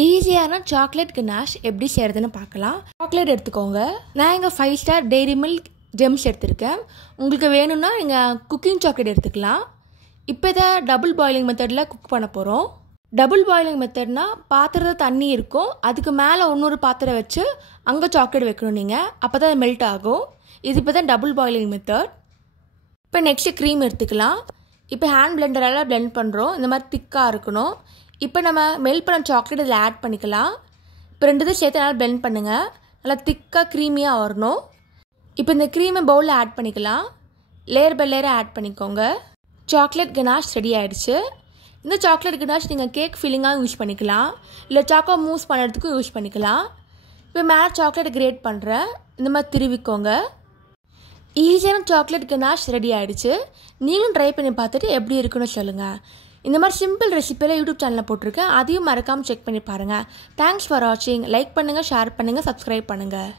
ஈஸியான chocolate ganache எப்படி செய்கிறதுன்னு பார்க்கலாம். சாக்லேட் எடுத்துக்கோங்க. நான் இங்கே 5 ஸ்டார் டெய்ரி மில்க் ஜெம்ஸ் எடுத்திருக்கேன். உங்களுக்கு வேணும்னா நீங்கள் குக்கிங் சாக்லேட் எடுத்துக்கலாம். இப்போ இதை டபுள் பாயிலிங் மெத்தடில் குக் பண்ண போகிறோம். டபுள் பாயிலிங் மெத்தட்னா பாத்திரத்தில் தண்ணி இருக்கும், அதுக்கு மேலே இன்னொரு பாத்திரம் வச்சு அங்கே சாக்லேட் வைக்கணும் நீங்கள், அப்போ தான் மெல்ட் ஆகும். இது இப்போ தான் டபுள் பாயிலிங் மெத்தட். இப்போ நெக்ஸ்ட்டு க்ரீம் எடுத்துக்கலாம். இப்போ ஹேண்ட் பிளெண்டரால் பிளெண்ட் பண்ணுறோம். இந்த மாதிரி திக்காக இருக்கணும். இப்போ நம்ம மெல்ட் பண்ண சாக்லேட் இதில் ஆட் பண்ணிக்கலாம். இப்போ 2 சேர்த்து நல்லா பிளெண்ட் பண்ணுங்கள். நல்லா திக்காக க்ரீமியாக வரணும். இப்போ இந்த க்ரீமை பவுலில் ஆட் பண்ணிக்கலாம். லேயர் பை லேயராக ஆட் பண்ணிக்கோங்க. சாக்லேட் கனாஷ் ரெடி ஆகிடுச்சு. இந்த சாக்லேட் கனாஷ் நீங்கள் கேக் ஃபில்லிங்காக யூஸ் பண்ணிக்கலாம், இல்லை சாக்கோ மூஸ் பண்ணுறதுக்கும் யூஸ் பண்ணிக்கலாம். இப்போ மேலே சாக்லேட் கிரேட் பண்ணுறேன். இந்த மாதிரி திருவிக்கோங்க. ஈஸியான சாக்லேட் கனாஷ் ரெடி ஆகிடுச்சு. நீங்களும் ட்ரை பண்ணி பார்த்துட்டு எப்படி இருக்குன்னு சொல்லுங்கள். இந்த மாதிரி சிம்பிள் ரெசிபியில் யூடியூப் சேனலில் போட்டிருக்கேன், அதையும் மறக்காமல் செக் பண்ணி பாருங்கள். தேங்க்ஸ் ஃபார் வாட்சிங். லைக் பண்ணுங்கள், ஷேர் பண்ணுங்கள், சப்ஸ்கிரைப் பண்ணுங்கள்.